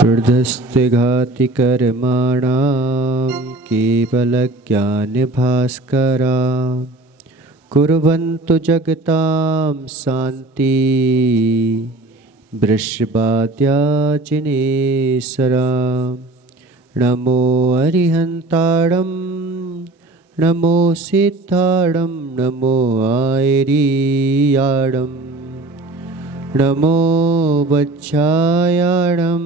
प्रदस्तिघाति कर्माणां केवलज्ञानभास्करा कुर्वन्तु जगतां शान्ति वृषभाद्याजिनेसरा। नमो अरिहन्ताणं नमो सिद्धाणं नमो आयरीयाणं नमो वज्रायाणं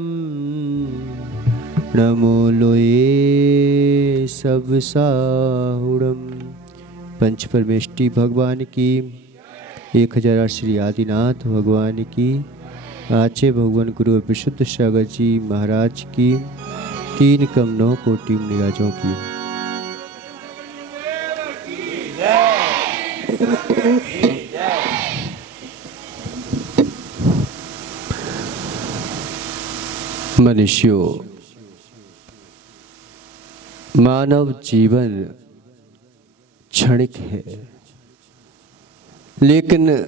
नमो लोये सबसाहुणं। पंच परमेष्टि भगवान की 1000 श्री आदिनाथ भगवान की, आचे भगवान गुरु विशुद्ध सागर जी महाराज की, 3 कम 9 कोटि निराजों की। मनुष्यों, मानव जीवन क्षणिक है, लेकिन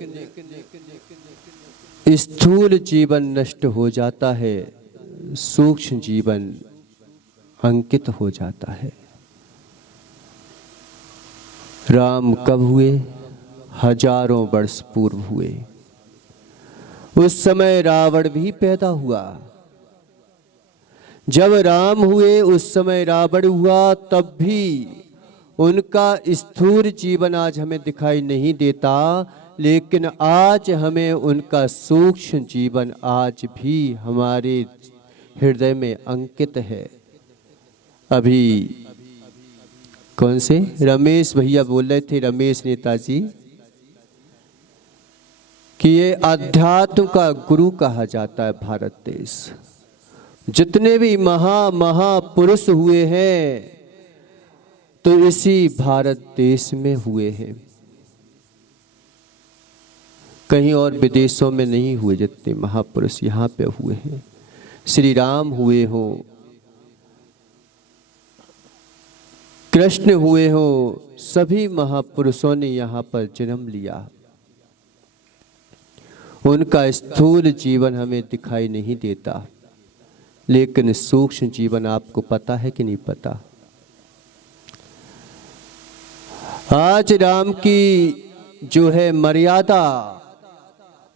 स्थूल जीवन नष्ट हो जाता है, सूक्ष्म जीवन अंकित हो जाता है। राम कब हुए? हजारों वर्ष पूर्व हुए। उस समय रावण भी पैदा हुआ। जब राम हुए उस समय रावण हुआ, तब भी उनका स्थूल जीवन आज हमें दिखाई नहीं देता, लेकिन आज हमें उनका सूक्ष्म जीवन आज भी हमारे हृदय में अंकित है। अभी कौन से रमेश भैया बोल रहे थे, रमेश नेताजी, कि ये अध्यात्म का गुरु कहा जाता है भारत देश। जितने भी महापुरुष हुए हैं तो इसी भारत देश में हुए हैं, कहीं और विदेशों में नहीं हुए। जितने महापुरुष यहाँ पे हुए हैं, श्री राम हुए हो, कृष्ण हुए हो, सभी महापुरुषों ने यहाँ पर जन्म लिया। उनका स्थूल जीवन हमें दिखाई नहीं देता, लेकिन सूक्ष्म जीवन आपको पता है कि नहीं पता? आज राम की जो है मर्यादा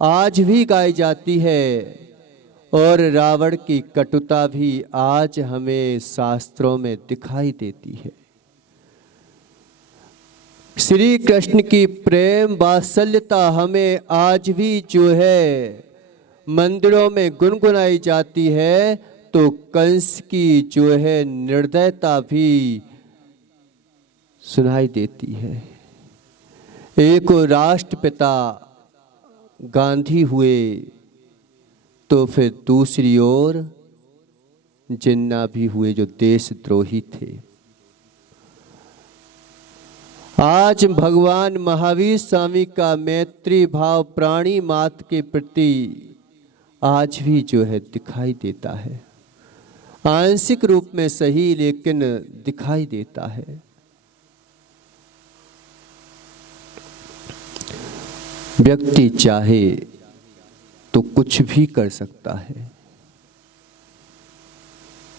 आज भी गाई जाती है, और रावण की कटुता भी आज हमें शास्त्रों में दिखाई देती है। श्री कृष्ण की प्रेम वात्सल्यता हमें आज भी जो है मंदिरों में गुनगुनाई जाती है, तो कंस की जो है निर्दयता भी सुनाई देती है। एक राष्ट्रपिता गांधी हुए, तो फिर दूसरी ओर जिन्ना भी हुए जो देशद्रोही थे। आज भगवान महावीर स्वामी का मैत्री भाव प्राणी मात्र के प्रति आज भी जो है दिखाई देता है। आंशिक रूप में सही, लेकिन दिखाई देता है। व्यक्ति चाहे तो कुछ भी कर सकता है,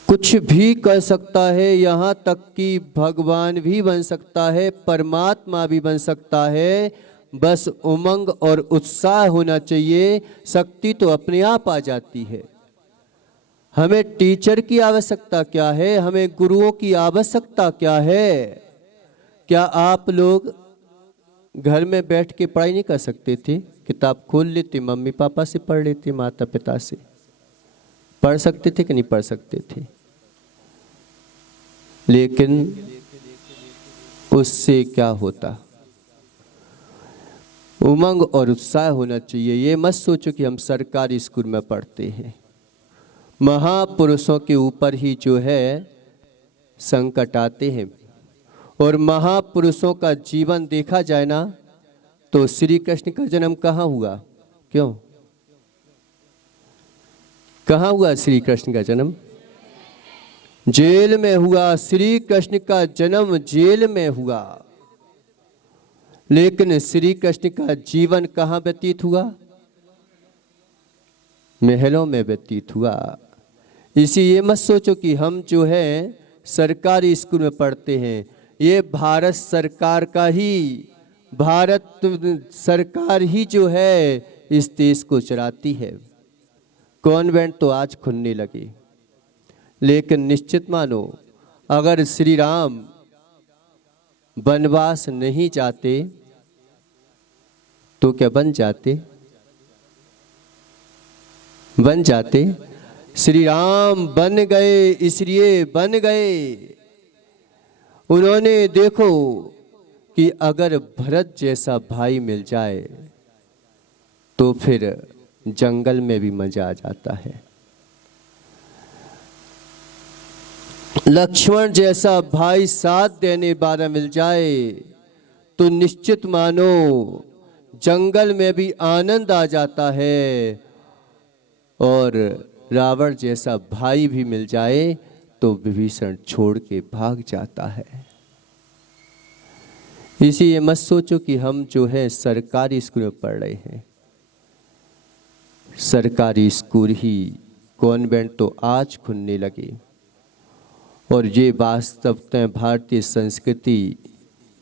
कुछ भी कर सकता है, यहाँ तक कि भगवान भी बन सकता है, परमात्मा भी बन सकता है। बस उमंग और उत्साह होना चाहिए। शक्ति तो अपने आप आ जाती है। हमें टीचर की आवश्यकता क्या है? हमें गुरुओं की आवश्यकता क्या है? क्या आप लोग घर में बैठ के पढ़ाई नहीं कर सकते थे? किताब खोल लेते, मम्मी पापा से पढ़ लेते, माता पिता से पढ़ सकते थे कि नहीं पढ़ सकते थे? लेकिन उससे क्या होता? उमंग और उत्साह होना चाहिए। ये मत सोचो कि हम सरकारी स्कूल में पढ़ते हैं। महापुरुषों के ऊपर ही जो है संकट आते हैं, और महापुरुषों का जीवन देखा जाए ना, तो श्री कृष्ण का जन्म कहाँ हुआ? क्यों कहाँ हुआ श्री कृष्ण का जन्म? जेल में हुआ। श्री कृष्ण का जन्म जेल में हुआ, लेकिन श्री कृष्ण का जीवन कहाँ व्यतीत हुआ? महलों में व्यतीत हुआ। इसी ये मत सोचो कि हम जो है सरकारी स्कूल में पढ़ते हैं, ये भारत सरकार का ही, भारत सरकार ही जो है इस देश को चलाती है। कॉन्वेंट तो आज खुलने लगे, लेकिन निश्चित मानो अगर श्री राम वनवास नहीं जाते तो क्या बन जाते? बन जाते। श्री राम बन गए, इसलिए बन गए। उन्होंने देखो कि अगर भरत जैसा भाई मिल जाए तो फिर जंगल में भी मजा आ जाता है। लक्ष्मण जैसा भाई साथ देने वाला मिल जाए तो निश्चित मानो जंगल में भी आनंद आ जाता है, और रावण जैसा भाई भी मिल जाए तो विभीषण छोड़ के भाग जाता है। इसी ये मत सोचो कि हम जो है सरकारी स्कूल में पढ़ रहे हैं। सरकारी स्कूल ही, कॉन्वेंट तो आज खुलने लगे, और ये वास्तवतः भारतीय संस्कृति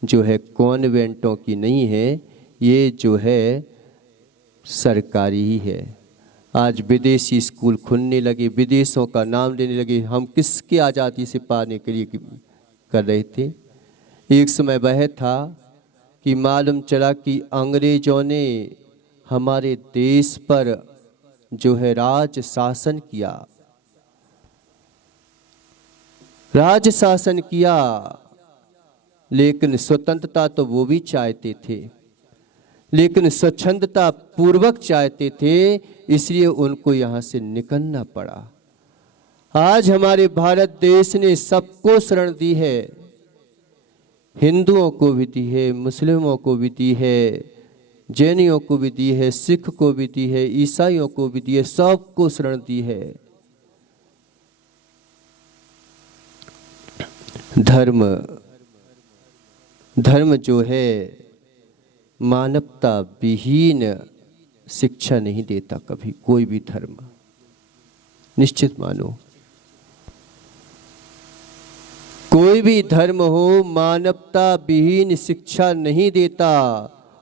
जो है कॉन्वेंटों की नहीं है, ये जो है सरकारी ही है। आज विदेशी स्कूल खुलने लगे, विदेशों का नाम लेने लगे। हम किसकी आज़ादी से पाने के लिए कर रहे थे? एक समय वह था कि मालूम चला कि अंग्रेजों ने हमारे देश पर जो है राज शासन किया, राज शासन किया, लेकिन स्वतंत्रता तो वो भी चाहते थे, लेकिन स्वच्छंदता पूर्वक चाहते थे, इसलिए उनको यहाँ से निकलना पड़ा। आज हमारे भारत देश ने सबको शरण दी है, हिंदुओं को भी दी है, मुस्लिमों को भी दी है, जैनियों को भी दी है, सिख को भी दी है, ईसाइयों को भी दी है, सबको शरण दी है। धर्म जो है मानवता विहीन शिक्षा नहीं देता कभी, कोई भी धर्म। निश्चित मानो कोई भी धर्म हो, मानवता विहीन शिक्षा नहीं देता,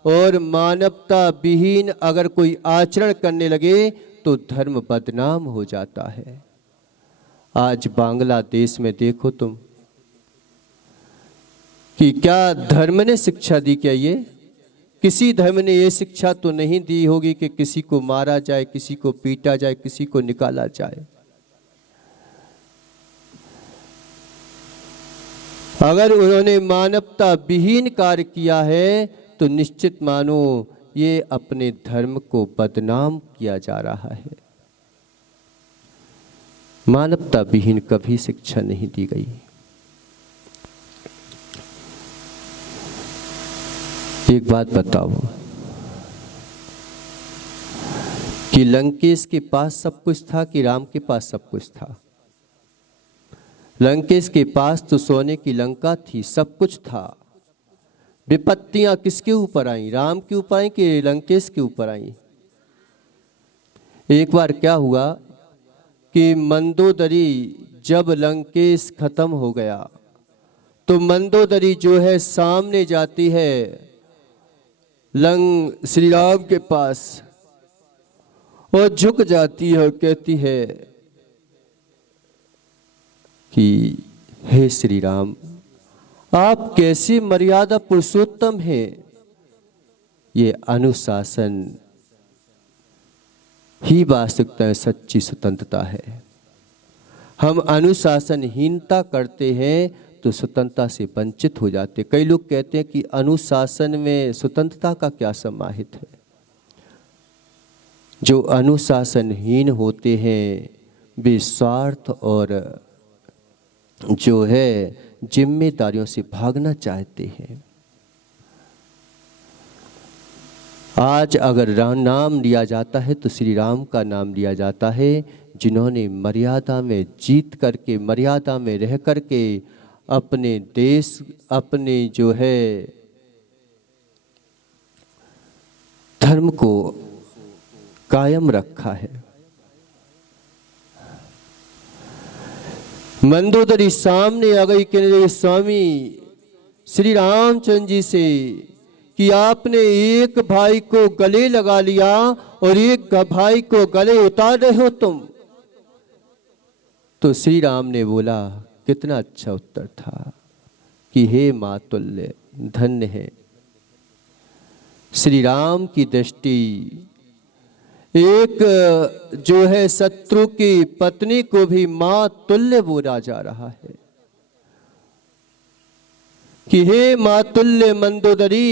और मानवता विहीन अगर कोई आचरण करने लगे तो धर्म बदनाम हो जाता है। आज बांग्लादेश में देखो तुम कि क्या धर्म ने शिक्षा दी? क्या ये किसी धर्म ने ये शिक्षा तो नहीं दी होगी कि किसी को मारा जाए, किसी को पीटा जाए, किसी को निकाला जाए। अगर उन्होंने मानवता विहीन कार्य किया है तो निश्चित मानो ये अपने धर्म को बदनाम किया जा रहा है। मानवता विहीन कभी शिक्षा नहीं दी गई। एक बात बताओ कि लंकेश के पास सब कुछ था कि राम के पास सब कुछ था? लंकेश के पास तो सोने की लंका थी, सब कुछ था। विपत्तियां किसके ऊपर आई? राम के ऊपर आई कि लंकेश के ऊपर आई? एक बार क्या हुआ कि मंदोदरी जब लंकेश खत्म हो गया तो मंदोदरी जो है सामने जाती है श्री राम के पास और झुक जाती है और कहती है कि हे श्री राम, आप कैसे मर्यादा पुरुषोत्तम हैं। ये अनुशासन ही वास्तविकता सच्ची स्वतंत्रता है। हम अनुशासनहीनता करते हैं तो स्वतंत्रता से वंचित हो जाते। कई लोग कहते हैं कि अनुशासन में स्वतंत्रता का क्या समाहित है। जो अनुशासनहीन होते हैं वे स्वार्थ और जो है जिम्मेदारियों से भागना चाहते हैं। आज अगर नाम लिया जाता है तो श्री राम का नाम लिया जाता है, जिन्होंने मर्यादा में जीत करके, मर्यादा में रह करके अपने देश, अपने जो है धर्म को कायम रखा है। मंदोदरी सामने आ गई, कहने लगी स्वामी श्री रामचंद्र जी से कि आपने एक भाई को गले लगा लिया और एक भाई को गले उतार रहे हो तुम। तो श्री राम ने बोला, कितना अच्छा उत्तर था कि हे मातुल्य, धन्य है। श्री राम की दृष्टि एक जो है शत्रु की पत्नी को भी मां तुल्य बोला जा रहा है कि हे मातुल्य मंदोदरी,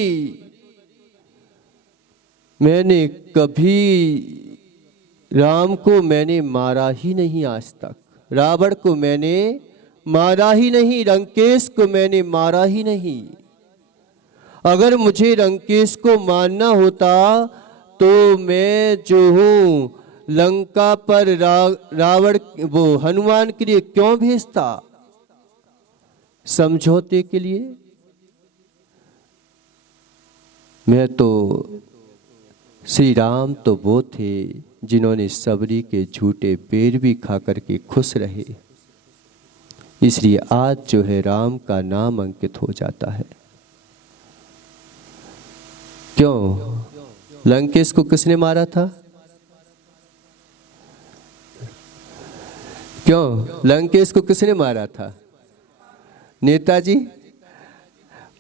मैंने कभी राम को मैंने मारा ही नहीं, आज तक रावण को मैंने मारा ही नहीं, लंकेश को मैंने मारा ही नहीं। अगर मुझे लंकेश को मारना होता तो मैं जो हूं लंका पर रावण वो हनुमान के लिए क्यों भेजता, समझौते के लिए। मैं तो श्री राम तो वो थे जिन्होंने सबरी के झूठे पेड़ भी खा करके खुश रहे, इसलिए आज जो है राम का नाम अंकित हो जाता है। क्यों? लंकेश को किसने मारा था? क्यों लंकेश को किसने मारा था? नेताजी?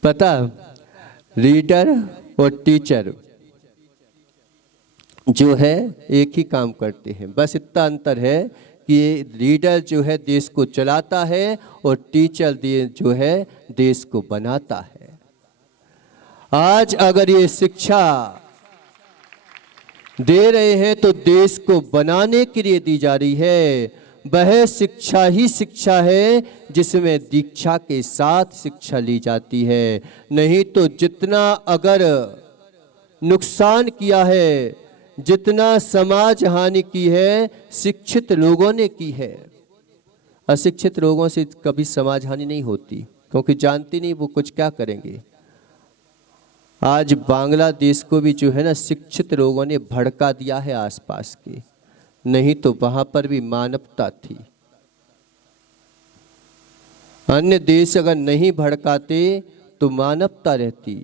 पता, रीडर और टीचर जो है एक ही काम करते हैं, बस इतना अंतर है कि रीडर जो है देश को चलाता है और टीचर जो है देश को बनाता है। आज अगर ये शिक्षा दे रहे हैं तो देश को बनाने के लिए दी जा रही है। वह शिक्षा ही शिक्षा है जिसमें दीक्षा के साथ शिक्षा ली जाती है। नहीं तो जितना अगर नुकसान किया है, जितना समाज हानि की है, शिक्षित लोगों ने की है। अशिक्षित लोगों से कभी समाज हानि नहीं होती, क्योंकि जानती नहीं वो कुछ क्या करेंगे। आज बांग्लादेश को भी जो है ना शिक्षित लोगों ने भड़का दिया है आसपास के, नहीं तो वहां पर भी मानवता थी। अन्य देश अगर नहीं भड़काते तो मानवता रहती।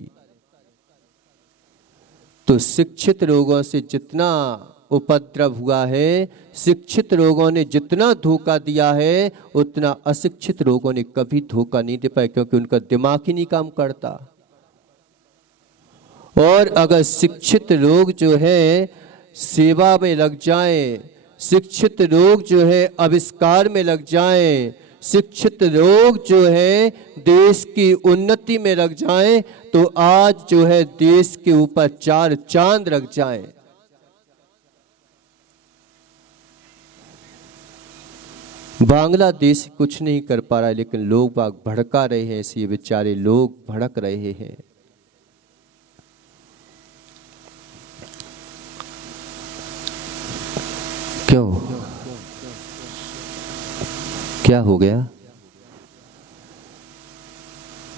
तो शिक्षित लोगों से जितना उपद्रव हुआ है, शिक्षित लोगों ने जितना धोखा दिया है, उतना अशिक्षित लोगों ने कभी धोखा नहीं दे पाए, क्योंकि उनका दिमाग ही नहीं काम करता। और अगर शिक्षित लोग जो है सेवा में लग जाएं, शिक्षित लोग जो है आविष्कार में लग जाएं, शिक्षित लोग जो है देश की उन्नति में लग जाएं, तो आज जो है देश के ऊपर 4 चांद लग जाएं। बांग्लादेश कुछ नहीं कर पा रहा है, लेकिन लोग बाग भड़का रहे हैं, इसलिए बेचारे लोग भड़क रहे हैं। क्यों? क्या हो गया?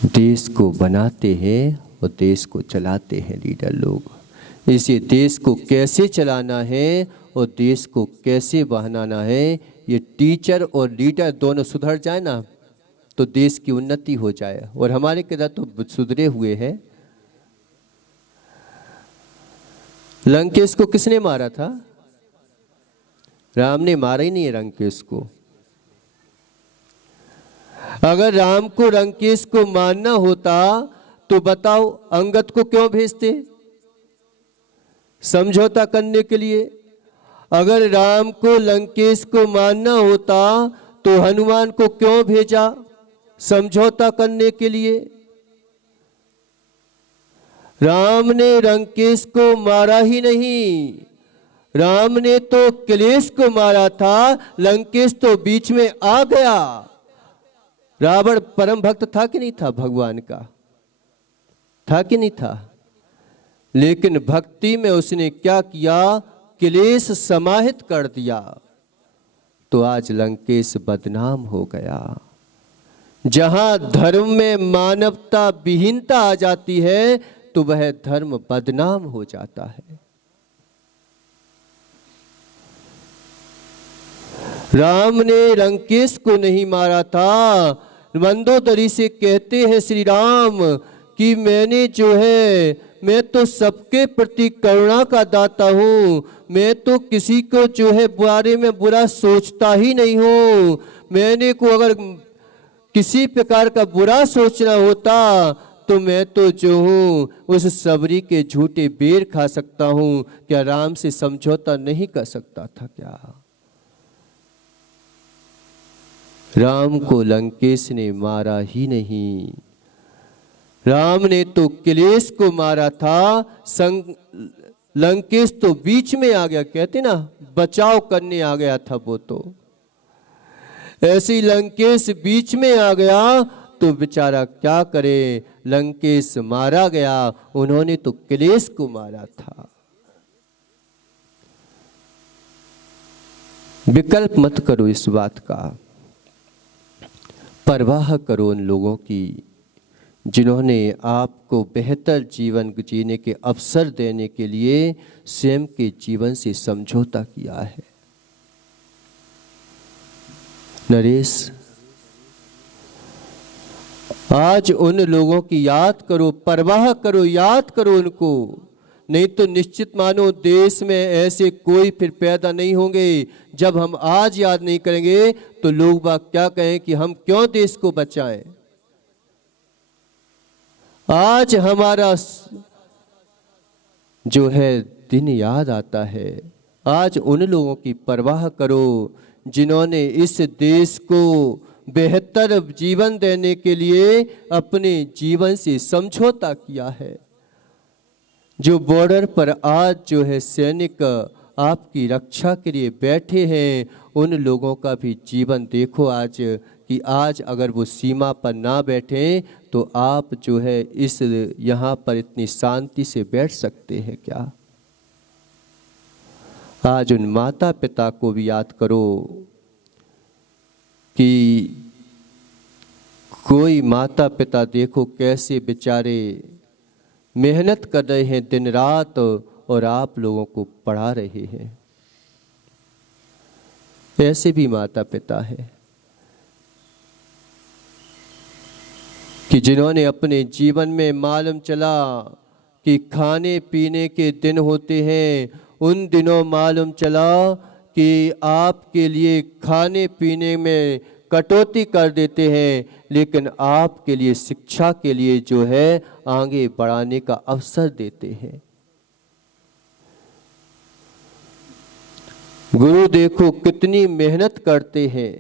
देश को बनाते हैं और देश को चलाते हैं लीडर लोग। इसे देश को कैसे चलाना है और देश को कैसे बनाना है, ये टीचर और लीडर दोनों सुधर जाए ना तो देश की उन्नति हो जाए। और हमारे किधर तो सुधरे हुए हैं। लंकेश को किसने मारा था? राम ने मारा ही नहीं है लंकेश को। अगर राम को लंकेश को मारना होता तो बताओ अंगद को क्यों भेजते समझौता करने के लिए? अगर राम को लंकेश को मारना होता तो हनुमान को क्यों भेजा समझौता करने के लिए? राम ने लंकेश को मारा ही नहीं, राम ने तो क्लेश को मारा था, लंकेश तो बीच में आ गया। रावण परम भक्त था कि नहीं था भगवान का? था कि नहीं था? लेकिन भक्ति में उसने क्या किया? क्लेश समाहित कर दिया, तो आज लंकेश बदनाम हो गया। जहां धर्म में मानवता विहीनता आ जाती है तो वह धर्म बदनाम हो जाता है। राम ने लंकेश को नहीं मारा था। मंदोदरी से कहते हैं श्री राम कि मैंने जो है, मैं तो सबके प्रति करुणा का दाता हूँ, मैं तो किसी को जो है बारे में बुरा सोचता ही नहीं हूँ। मैंने को अगर किसी प्रकार का बुरा सोचना होता तो मैं तो जो हूँ उस सबरी के झूठे बेर खा सकता हूँ। क्या राम से समझौता नहीं कर सकता था क्या? राम को लंकेश ने मारा ही नहीं, राम ने तो क्लेश को मारा था। लंकेश तो बीच में आ गया, कहते ना बचाव करने आ गया था वो तो। ऐसे लंकेश बीच में आ गया तो बेचारा क्या करे, लंकेश मारा गया, उन्होंने तो क्लेश को मारा था। विकल्प मत करो इस बात का, परवाह करो उन लोगों की जिन्होंने आपको बेहतर जीवन जीने के अवसर देने के लिए स्वयं के जीवन से समझौता किया है। नरेश, आज उन लोगों की याद करो, परवाह करो, याद करो उनको, नहीं तो निश्चित मानो देश में ऐसे कोई फिर पैदा नहीं होंगे। जब हम आज याद नहीं करेंगे तो लोग बाग क्या कहें कि हम क्यों देश को बचाएं। आज हमारा जो है दिन याद आता है। आज उन लोगों की परवाह करो जिन्होंने इस देश को बेहतर जीवन देने के लिए अपने जीवन से समझौता किया है। जो बॉर्डर पर आज जो है सैनिक आपकी रक्षा के लिए बैठे हैं, उन लोगों का भी जीवन देखो आज कि आज अगर वो सीमा पर ना बैठे तो आप जो है इस यहाँ पर इतनी शांति से बैठ सकते हैं क्या? आज उन माता पिता को भी याद करो कि कोई माता पिता देखो कैसे बेचारे मेहनत कर रहे हैं दिन रात और आप लोगों को पढ़ा रहे हैं। ऐसे भी माता पिता हैं कि जिन्होंने अपने जीवन में मालूम चला कि खाने पीने के दिन होते हैं, उन दिनों मालूम चला कि आपके लिए खाने पीने में कटौती कर देते हैं, लेकिन आपके लिए शिक्षा के लिए जो है आगे बढ़ाने का अवसर देते हैं। गुरु देखो कितनी मेहनत करते हैं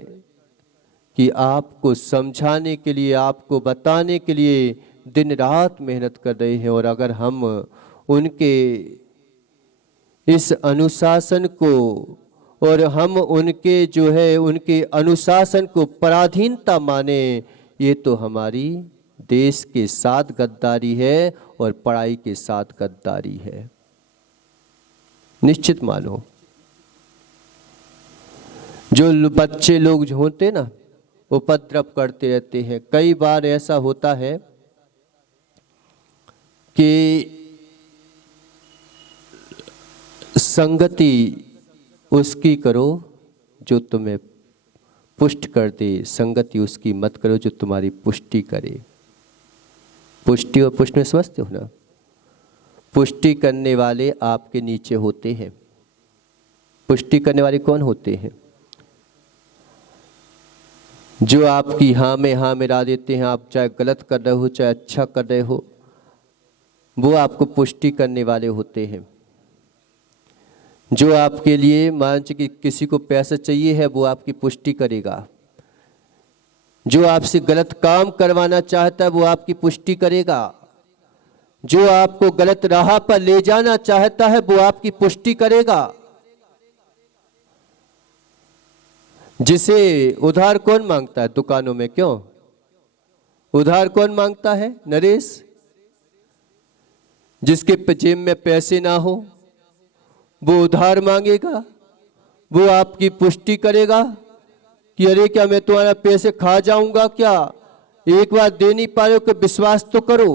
कि आपको समझाने के लिए, आपको बताने के लिए दिन रात मेहनत कर रहे हैं। और अगर हम उनके इस अनुशासन को और हम उनके जो है उनके अनुशासन को पराधीनता माने, ये तो हमारी देश के साथ गद्दारी है और पढ़ाई के साथ गद्दारी है। निश्चित मानो जो बच्चे लोग जो होते ना उपद्रव करते रहते हैं। कई बार ऐसा होता है कि संगति उसकी करो जो तुम्हें पुष्ट कर दे, संगति उसकी मत करो जो तुम्हारी पुष्टि करे। पुष्टि और पुष्ट में समझते हो ना? पुष्टि करने वाले आपके नीचे होते हैं। पुष्टि करने वाले कौन होते हैं? जो आपकी हाँ में हाँ मिला देते हैं। आप चाहे गलत कर रहे हो चाहे अच्छा कर रहे हो, वो आपको पुष्टि करने वाले होते हैं। जो आपके लिए मान कि किसी को पैसा चाहिए है, वो आपकी पुष्टि करेगा। जो आपसे गलत काम करवाना चाहता है वो आपकी पुष्टि करेगा। जो आपको गलत राह पर ले जाना चाहता है वो आपकी पुष्टि करेगा। जिसे उधार कौन मांगता है दुकानों में? क्यों उधार कौन मांगता है नरेश? जिसके जेब में पैसे ना हो वो उधार मांगेगा। वो आपकी पुष्टि करेगा कि अरे क्या मैं तुम्हारा पैसे खा जाऊंगा क्या? एक बार दे नहीं पा रहे हो कि विश्वास तो करो।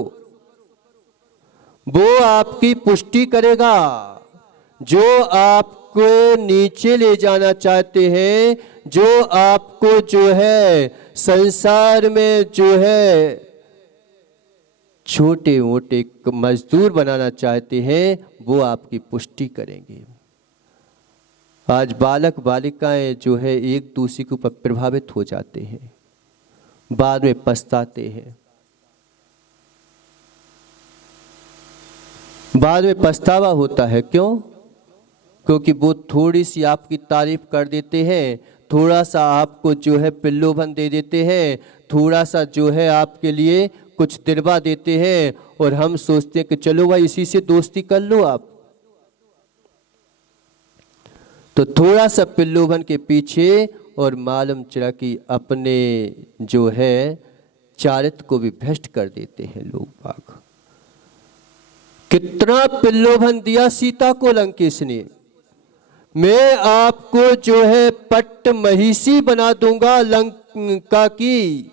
वो आपकी पुष्टि करेगा। जो आप आपको नीचे ले जाना चाहते हैं, जो आपको जो है संसार में जो है छोटे मोटे मजदूर बनाना चाहते हैं, वो आपकी पुष्टि करेंगे। आज बालक बालिकाएं जो है एक दूसरे के ऊपर प्रभावित हो जाते हैं, बाद में पछताते हैं, बाद में पछतावा होता है। क्यों? क्योंकि वो थोड़ी सी आपकी तारीफ कर देते हैं, थोड़ा सा आपको जो है प्रलोभन दे देते हैं, थोड़ा सा जो है आपके लिए कुछ दिलवा देते हैं, और हम सोचते हैं कि चलो भाई इसी से दोस्ती कर लो आप। तो थोड़ा सा प्रलोभन के पीछे और मालूम चला कि अपने जो है चारित्र को भी भ्रष्ट कर देते हैं लोग बाग। कितना प्रलोभन दिया सीता को लंकेश ने, मैं आपको जो है पट्ट महिषी बना दूंगा, लंका की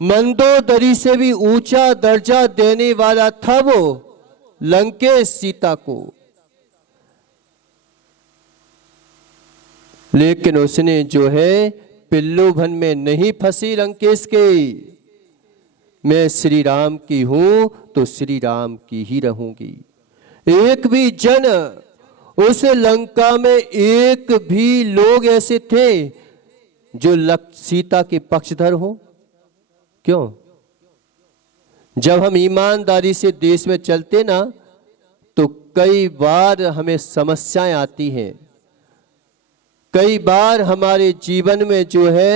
मंदोदरी से भी ऊंचा दर्जा देने वाला था वो लंकेश सीता को। लेकिन उसने जो है प्रलोभन में नहीं फंसी लंकेश के, मैं श्री राम की हूं तो श्री राम की ही रहूंगी। एक भी जन उस लंका में, एक भी लोग ऐसे थे जो सीता के पक्षधर हो? क्यों? जब हम ईमानदारी से देश में चलते ना, तो कई बार हमें समस्याएं आती हैं, कई बार हमारे जीवन में जो है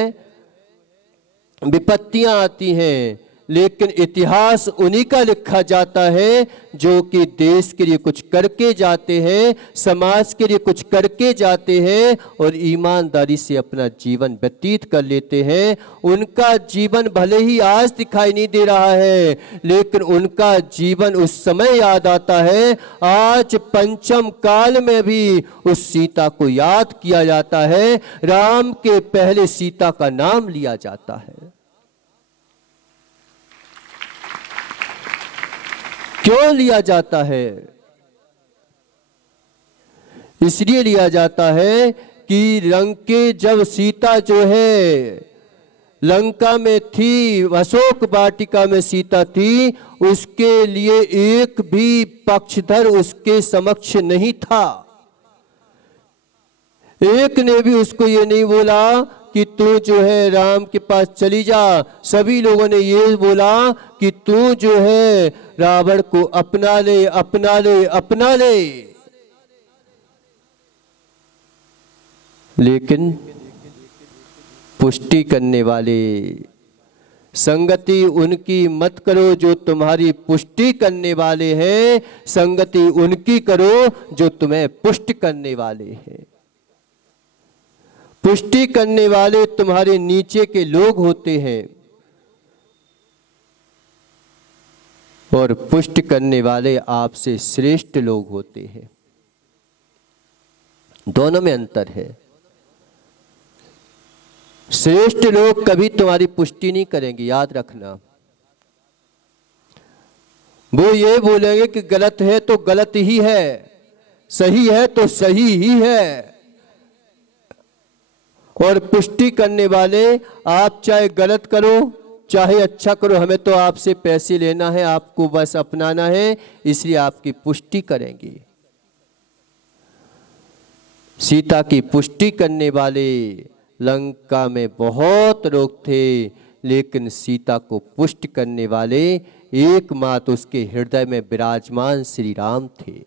विपत्तियां आती हैं, लेकिन इतिहास उन्हीं का लिखा जाता है जो कि देश के लिए कुछ करके जाते हैं, समाज के लिए कुछ करके जाते हैं और ईमानदारी से अपना जीवन व्यतीत कर लेते हैं। उनका जीवन भले ही आज दिखाई नहीं दे रहा है, लेकिन उनका जीवन उस समय याद आता है। आज पंचम काल में भी उस सीता को याद किया जाता है, राम के पहले सीता का नाम लिया जाता है। क्यों लिया जाता है? इसलिए लिया जाता है कि लंके जब सीता जो है लंका में थी, अशोक वाटिका में सीता थी, उसके लिए एक भी पक्षधर उसके समक्ष नहीं था। एक ने भी उसको ये नहीं बोला कि तू जो है राम के पास चली जा। सभी लोगों ने ये बोला कि तू जो है रावण को अपना ले, अपना ले, अपना ले। लेकिन पुष्टि करने वाले, संगति उनकी मत करो जो तुम्हारी पुष्टि करने वाले हैं, संगति उनकी करो जो तुम्हें पुष्ट करने वाले हैं। पुष्टि करने वाले तुम्हारे नीचे के लोग होते हैं और पुष्ट करने वाले आपसे श्रेष्ठ लोग होते हैं। दोनों में अंतर है। श्रेष्ठ लोग कभी तुम्हारी पुष्टि नहीं करेंगे, याद रखना। वो ये बोलेंगे कि गलत है तो गलत ही है, सही है तो सही ही है। और पुष्टि करने वाले, आप चाहे गलत करो चाहे अच्छा करो, हमें तो आपसे पैसे लेना है, आपको बस अपनाना है, इसलिए आपकी पुष्टि करेंगे। सीता की पुष्टि करने वाले लंका में बहुत लोग थे, लेकिन सीता को पुष्ट करने वाले एकमात्र उसके हृदय में विराजमान श्री राम थे।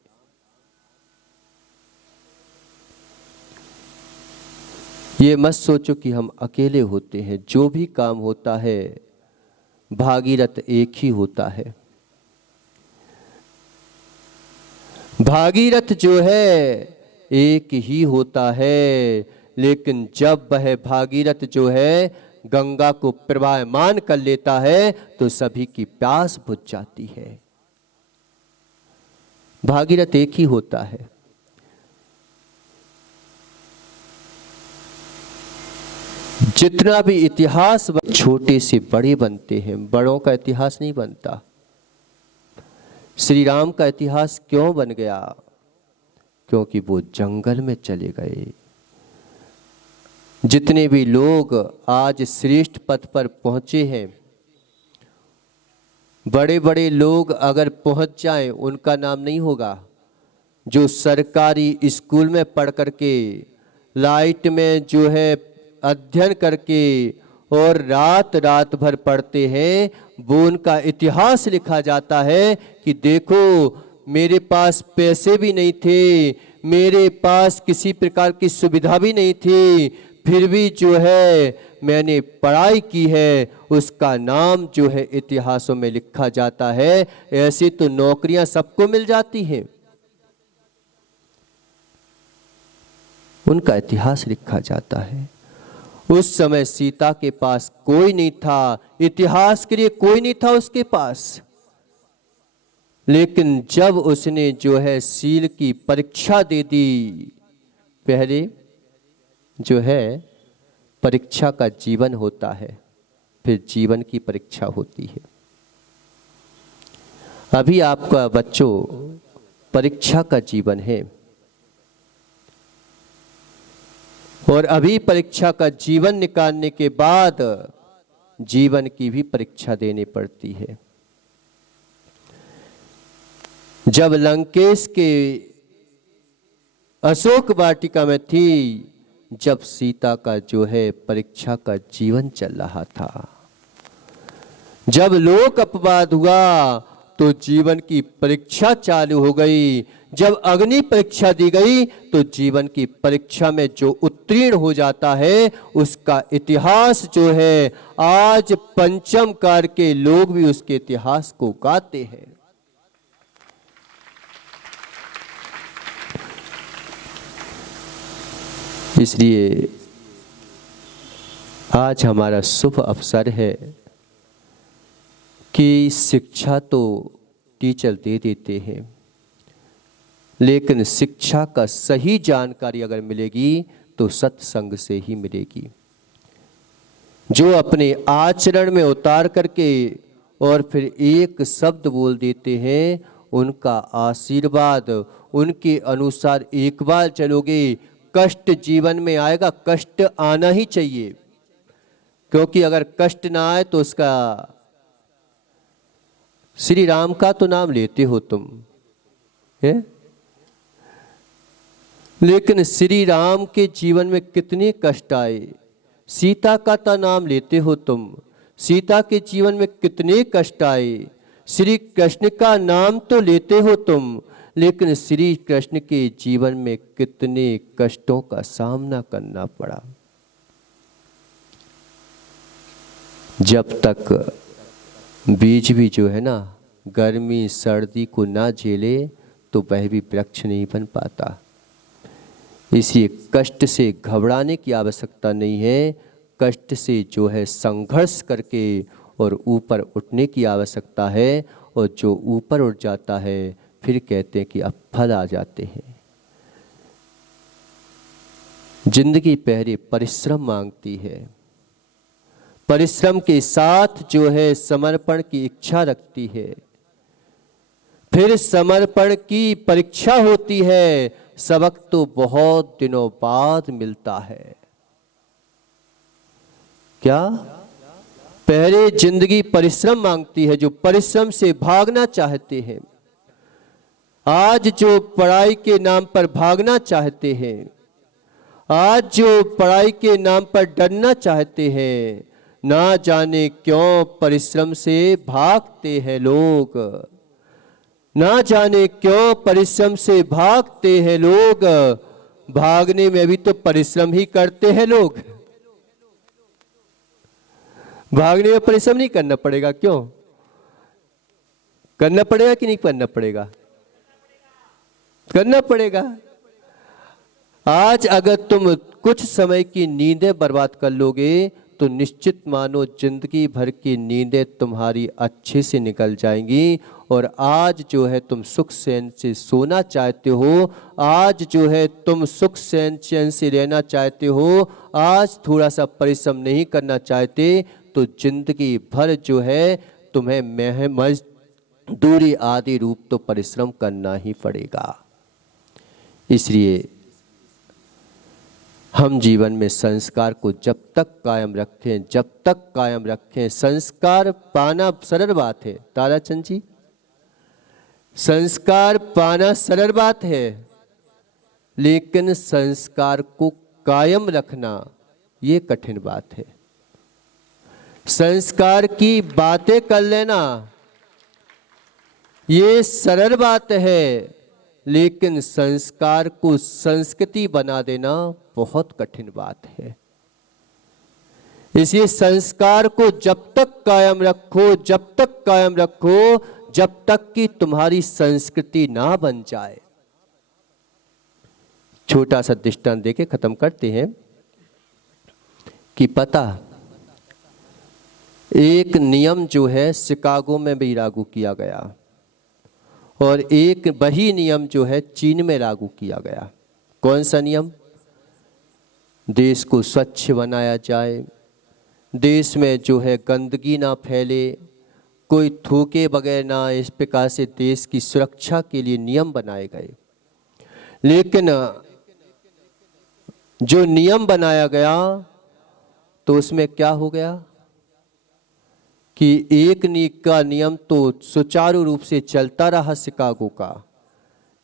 ये मत सोचो कि हम अकेले होते हैं। जो भी काम होता है भागीरथ एक ही होता है। भागीरथ जो है एक ही होता है, लेकिन जब वह भागीरथ जो है गंगा को प्रवाहमान कर लेता है तो सभी की प्यास बुझ जाती है। भागीरथ एक ही होता है। जितना भी इतिहास छोटे से बड़े बनते हैं, बड़ों का इतिहास नहीं बनता। श्री राम का इतिहास क्यों बन गया? क्योंकि वो जंगल में चले गए। जितने भी लोग आज श्रेष्ठ पद पर पहुंचे हैं, बड़े बड़े लोग अगर पहुंच जाएं उनका नाम नहीं होगा। जो सरकारी स्कूल में पढ़ करके, लाइट में जो है अध्ययन करके और रात रात भर पढ़ते हैं, वो उनका इतिहास लिखा जाता है कि देखो मेरे पास पैसे भी नहीं थे, मेरे पास किसी प्रकार की सुविधा भी नहीं थी, फिर भी जो है मैंने पढ़ाई की है, उसका नाम जो है इतिहासों में लिखा जाता है। ऐसी तो नौकरियां सबको मिल जाती हैं, उनका इतिहास लिखा जाता है। उस समय सीता के पास कोई नहीं था, इतिहास के लिए कोई नहीं था उसके पास, लेकिन जब उसने जो है शील की परीक्षा दे दी, पहले जो है परीक्षा का जीवन होता है, फिर जीवन की परीक्षा होती है। अभी आपका बच्चों परीक्षा का जीवन है, और अभी परीक्षा का जीवन निकालने के बाद जीवन की भी परीक्षा देनी पड़ती है। जब लंकेश के अशोक वाटिका में थी, जब सीता का जो है परीक्षा का जीवन चल रहा था, जब लोक अपवाद हुआ तो जीवन की परीक्षा चालू हो गई। जब अग्नि परीक्षा दी गई तो जीवन की परीक्षा में जो उत्तीर्ण हो जाता है उसका इतिहास जो है, आज पंचम कार के लोग भी उसके इतिहास को गाते हैं। इसलिए आज हमारा शुभ अवसर है कि शिक्षा तो टीचर दे देते हैं, लेकिन शिक्षा का सही जानकारी अगर मिलेगी तो सत्संग से ही मिलेगी। जो अपने आचरण में उतार करके और फिर एक शब्द बोल देते हैं, उनका आशीर्वाद, उनके अनुसार एक बार चलोगे, कष्ट जीवन में आएगा, कष्ट आना ही चाहिए, क्योंकि अगर कष्ट ना आए तो उसका, श्री राम का तो नाम लेते हो तुम है, लेकिन श्री राम के जीवन में कितने कष्ट आए। सीता का तो नाम लेते हो तुम, सीता के जीवन में कितने कष्ट आए। श्री कृष्ण का नाम तो लेते हो तुम, लेकिन श्री कृष्ण के जीवन में कितने कष्टों का सामना करना पड़ा। जब तक बीज भी जो है ना गर्मी सर्दी को ना झेले तो वह भी वृक्ष नहीं बन पाता। इसलिए कष्ट से घबराने की आवश्यकता नहीं है, कष्ट से जो है संघर्ष करके और ऊपर उठने की आवश्यकता है। और जो ऊपर उठ जाता है फिर कहते हैं कि अब फल आ जाते हैं। जिंदगी पहले परिश्रम मांगती है, परिश्रम के साथ जो है समर्पण की इच्छा रखती है, फिर समर्पण की परीक्षा होती है। सबक तो बहुत दिनों बाद मिलता है। क्या? पहले जिंदगी परिश्रम मांगती है, जो परिश्रम से भागना चाहते हैं। आज जो पढ़ाई के नाम पर भागना चाहते हैं, आज जो पढ़ाई के नाम पर डरना चाहते हैं, ना जाने क्यों परिश्रम से भागते हैं लोग, ना जाने क्यों परिश्रम से भागते हैं लोग। भागने में भी तो परिश्रम ही करते हैं लोग, भागने में परिश्रम नहीं करना पड़ेगा? क्यों करना पड़ेगा कि नहीं करना पड़ेगा? करना पड़ेगा। आज अगर तुम कुछ समय की नींदें बर्बाद कर लोगे तो निश्चित मानो जिंदगी भर की नींदें तुम्हारी अच्छे से निकल जाएंगी। और आज जो है तुम सुख चैन से सोना चाहते हो, आज जो है तुम सुख चैन से रहना चाहते हो, आज थोड़ा सा परिश्रम नहीं करना चाहते, तो जिंदगी भर जो है तुम्हें मजदूरी आदि रूप तो परिश्रम करना ही पड़ेगा। इसलिए हम जीवन में संस्कार को जब तक कायम रखें, संस्कार पाना सरल बात है ताराचंद जी, संस्कार पाना सरल बात है, लेकिन संस्कार को कायम रखना ये कठिन बात है। संस्कार की बातें कर लेना ये सरल बात है, लेकिन संस्कार को संस्कृति बना देना बहुत कठिन बात है। इसलिए संस्कार को जब तक कायम रखो जब तक कि तुम्हारी संस्कृति ना बन जाए। छोटा सा दृष्टांत देके खत्म करते हैं कि पता एक नियम जो है शिकागो में भी लागू किया गया और एक वही नियम जो है चीन में लागू किया गया। कौन सा नियम? देश को स्वच्छ बनाया जाए, देश में जो है गंदगी ना फैले, कोई थूके बगैर ना, इस प्रकार से देश की सुरक्षा के लिए नियम बनाए गए। लेकिन जो नियम बनाया गया तो उसमें क्या हो गया कि एक का नियम तो सुचारू रूप से चलता रहा शिकागो का,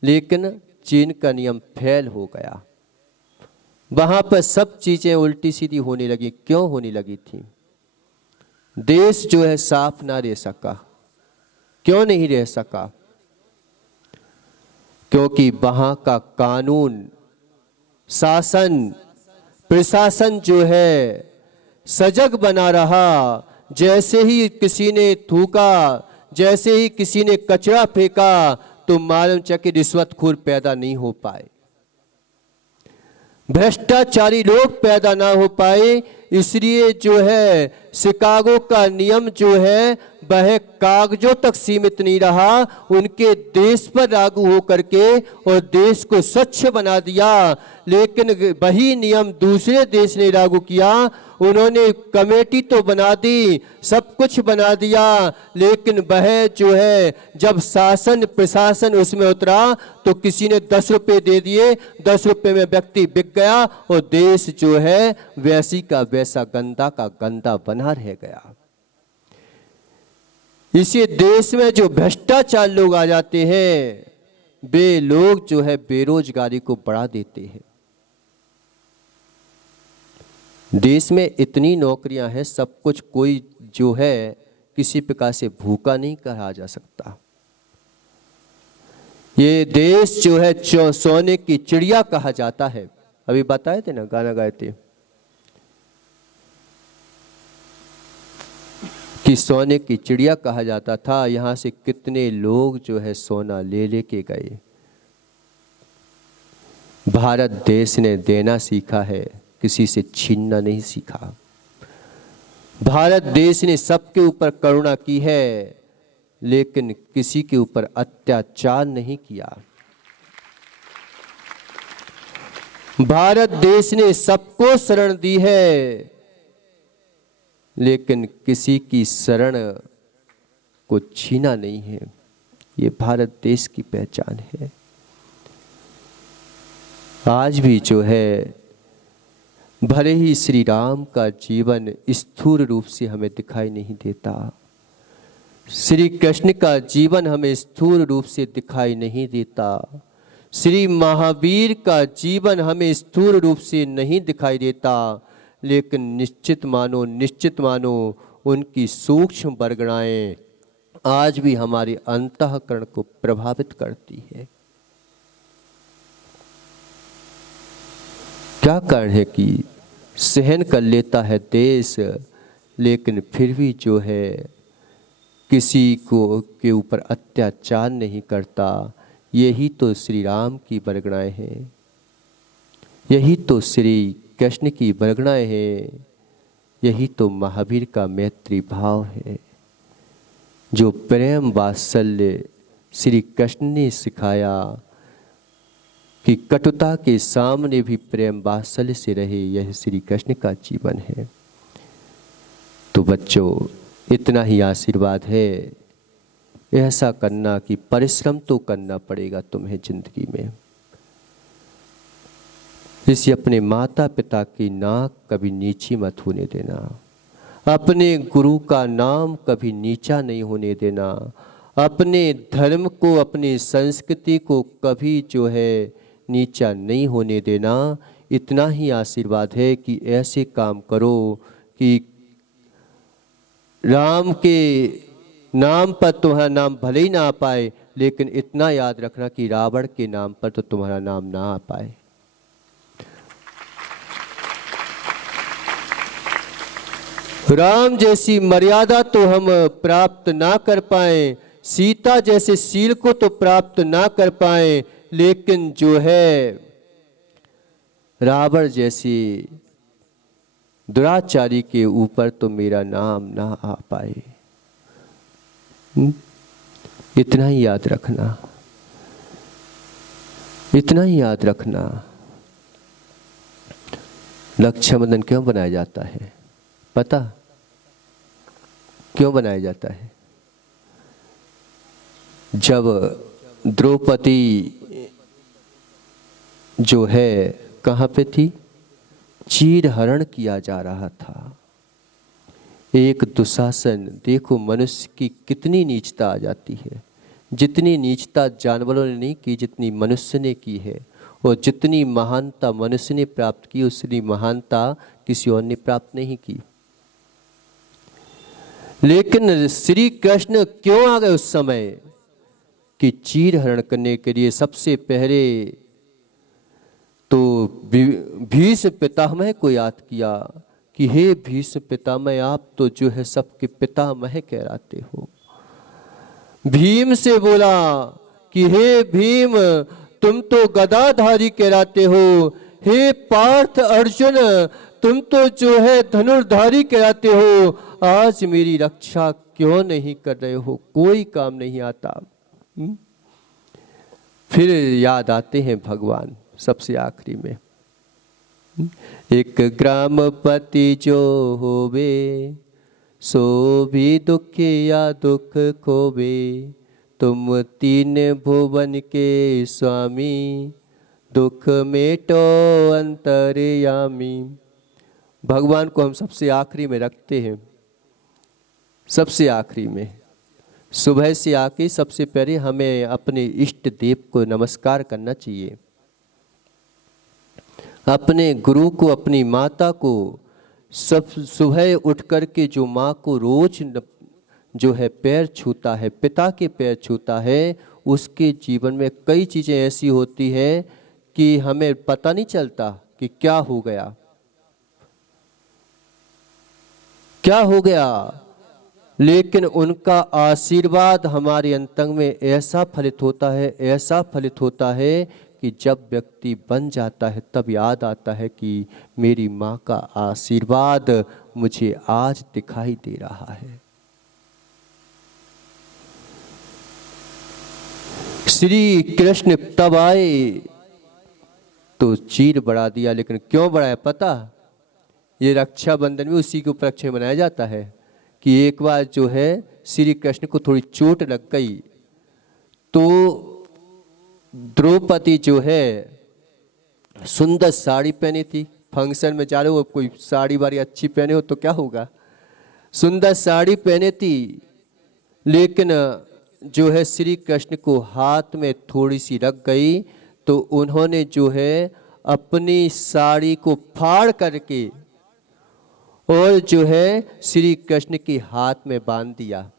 लेकिन चीन का नियम फेल हो गया। वहां पर सब चीजें उल्टी सीधी होने लगी। क्यों होने लगी थी? देश जो है साफ ना रह सका। क्यों नहीं रह सका? क्योंकि वहां का कानून, शासन, प्रशासन जो है सजग बना रहा। जैसे ही किसी ने थूका, जैसे ही किसी ने कचरा फेंका, तो मालूम चल के रिश्वतखोर पैदा नहीं हो पाए, भ्रष्टाचारी लोग पैदा ना हो पाए। इसलिए जो है शिकागो का नियम जो है वह कागजों तक सीमित नहीं रहा, उनके देश पर लागू हो करके और देश को स्वच्छ बना दिया। लेकिन वही नियम दूसरे देश ने लागू किया। उन्होंने कमेटी तो बना दी, सब कुछ बना दिया, लेकिन वह जो है जब शासन प्रशासन उसमें उतरा तो किसी ने 10 रुपए दे दिए, 10 रुपए में व्यक्ति बिक गया और देश जो है वैसी का वैसा गंदा का गंदा बना रह गया। इसी देश में जो भ्रष्टाचार लोग आ जाते हैं, वे लोग जो है बेरोजगारी को बढ़ा देते हैं। देश में इतनी नौकरियां हैं, सब कुछ, कोई जो है किसी प्रकार से भूखा नहीं कहा जा सकता। ये देश जो है सोने की चिड़िया कहा जाता है। अभी बताए थे ना, गाना गाए थे कि सोने की चिड़िया कहा जाता था। यहां से कितने लोग जो है सोना ले लेके गए। भारत देश ने देना सीखा है, किसी से छीनना नहीं सीखा। भारत देश ने सबके ऊपर करुणा की है, लेकिन किसी के ऊपर अत्याचार नहीं किया। भारत देश ने सबको शरण दी है, लेकिन किसी की शरण को छीना नहीं है। ये भारत देश की पहचान है। आज भी जो है भले ही श्री राम का जीवन स्थूल रूप से हमें दिखाई नहीं देता, श्री कृष्ण का जीवन हमें स्थूल रूप से दिखाई नहीं देता, श्री महावीर का जीवन हमें स्थूल रूप से नहीं दिखाई देता, लेकिन निश्चित मानो उनकी सूक्ष्म वर्गणाएं आज भी हमारे अंतःकरण को प्रभावित करती है। क्या कारण है कि सहन कर लेता है देश, लेकिन फिर भी जो है किसी को के ऊपर अत्याचार नहीं करता। यही तो श्री राम की वर्गणाएं हैं, यही तो श्री कृष्ण की वर्गणाएं हैं, यही तो महावीर का मैत्री भाव है। जो प्रेम वात्सल्य श्री कृष्ण ने सिखाया कि कटुता के सामने भी प्रेम वात्सल्य से रहे, यह श्री कृष्ण का जीवन है। तो बच्चों, इतना ही आशीर्वाद है, ऐसा करना कि परिश्रम तो करना पड़ेगा तुम्हें जिंदगी में। इसलिए अपने माता पिता की नाक कभी नीची मत होने देना, अपने गुरु का नाम कभी नीचा नहीं होने देना, अपने धर्म को, अपनी संस्कृति को कभी जो है नीचा नहीं होने देना। इतना ही आशीर्वाद है कि ऐसे काम करो कि राम के नाम पर तुम्हारा नाम भले ही ना आ पाए, लेकिन इतना याद रखना कि रावण के नाम पर तो तुम्हारा नाम ना आ पाए। राम जैसी मर्यादा तो हम प्राप्त ना कर पाए, सीता जैसे शील को तो प्राप्त ना कर पाए, लेकिन जो है रावण जैसी दुराचारी के ऊपर तो मेरा नाम ना आ पाए। इतना ही याद रखना, इतना ही याद रखना। रक्षाबंधन क्यों बनाया जाता है पता? क्यों बनाया जाता है? जब द्रौपदी जो है कहाँ पे थी, चीर हरण किया जा रहा था। एक दुशासन, देखो मनुष्य की कितनी नीचता आ जाती है। जितनी नीचता जानवरों ने नहीं की जितनी मनुष्य ने की है, और जितनी महानता मनुष्य ने प्राप्त की उतनी महानता किसी और ने प्राप्त नहीं की। लेकिन श्री कृष्ण क्यों आ गए उस समय कि चीर हरण करने के लिए? सबसे पहले तो भीष्म पितामह को याद किया कि हे भीष्म पितामह, आप तो जो है सबके पितामह कहलाते हो। भीम से बोला कि हे भीम, तुम तो गदाधारी कहलाते हो। हे पार्थ अर्जुन, तुम तो जो है धनुर्धारी कहलाते हो। आज मेरी रक्षा क्यों नहीं कर रहे हो? कोई काम नहीं आता। फिर याद आते हैं भगवान सबसे आखिरी में। एक ग्रामपति जो होवे, सो भी दुख या दुख खोवे। तुम तीन भुवन के स्वामी, दुख मेटो अंतर्यामी। भगवान को हम सबसे आखिरी में रखते हैं, सबसे आखिरी में। सुबह से आके सबसे पहले हमें अपने इष्ट देव को नमस्कार करना चाहिए। अपने गुरु को, अपनी माता को, सब सुबह उठ कर के जो माँ को रोज जो है पैर छूता है, पिता के पैर छूता है, उसके जीवन में कई चीज़ें ऐसी होती है कि हमें पता नहीं चलता कि क्या हो गया, क्या हो गया। लेकिन उनका आशीर्वाद हमारे अंतंग में ऐसा फलित होता है, ऐसा फलित होता है कि जब व्यक्ति बन जाता है तब याद आता है कि मेरी माँ का आशीर्वाद मुझे आज दिखाई दे रहा है। श्री कृष्ण तब आए तो चीर बढ़ा दिया, लेकिन क्यों बढ़ाया पता? ये रक्षाबंधन में उसी के उपलक्ष्य में मनाया जाता है कि एक बार जो है श्री कृष्ण को थोड़ी चोट लग गई, तो द्रौपदी जो है सुंदर साड़ी पहनी थी। फंक्शन में जा रहे हो, कोई साड़ी वाड़ी अच्छी पहने हो तो क्या होगा, सुंदर साड़ी पहने थी। लेकिन जो है श्री कृष्ण को हाथ में थोड़ी सी लग गई, तो उन्होंने जो है अपनी साड़ी को फाड़ करके और जो है श्री कृष्ण के हाथ में बांध दिया।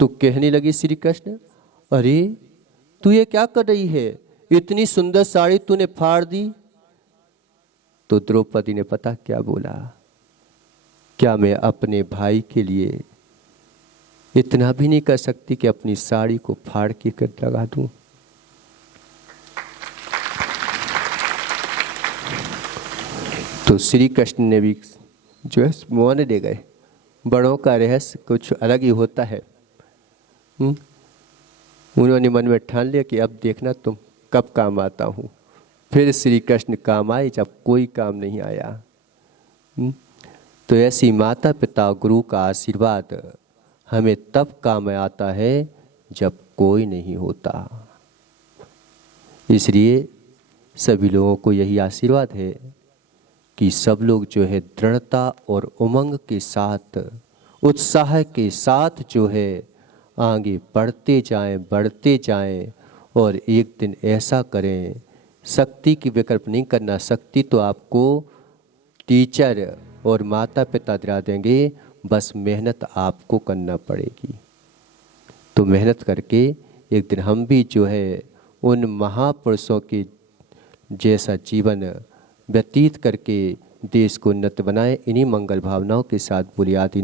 तो कहने लगी श्री कृष्ण, अरे तू ये क्या कर रही है, इतनी सुंदर साड़ी तूने फाड़ दी। तो द्रौपदी ने पता क्या बोला, क्या मैं अपने भाई के लिए इतना भी नहीं कर सकती कि अपनी साड़ी को फाड़ के कर लगा दूं? तो श्री कृष्ण ने भी जो है मोहन दे गए। बड़ों का रहस्य कुछ अलग ही होता है। उन्होंने मन में ठान लिया कि अब देखना तुम कब काम आता हूँ। फिर श्री कृष्ण काम आए जब कोई काम नहीं आया। तो ऐसी माता पिता गुरु का आशीर्वाद हमें तब काम आता है जब कोई नहीं होता। इसलिए सभी लोगों को यही आशीर्वाद है कि सब लोग जो है दृढ़ता और उमंग के साथ, उत्साह के साथ जो है आगे बढ़ते जाएं और एक दिन ऐसा करें। शक्ति की विकल्प नहीं करना, शक्ति तो आपको टीचर और माता पिता दिला देंगे, बस मेहनत आपको करना पड़ेगी। तो मेहनत करके एक दिन हम भी जो है उन महापुरुषों के जैसा जीवन व्यतीत करके देश को उन्नत बनाए। इन्हीं मंगल भावनाओं के साथ बोलिए आदि।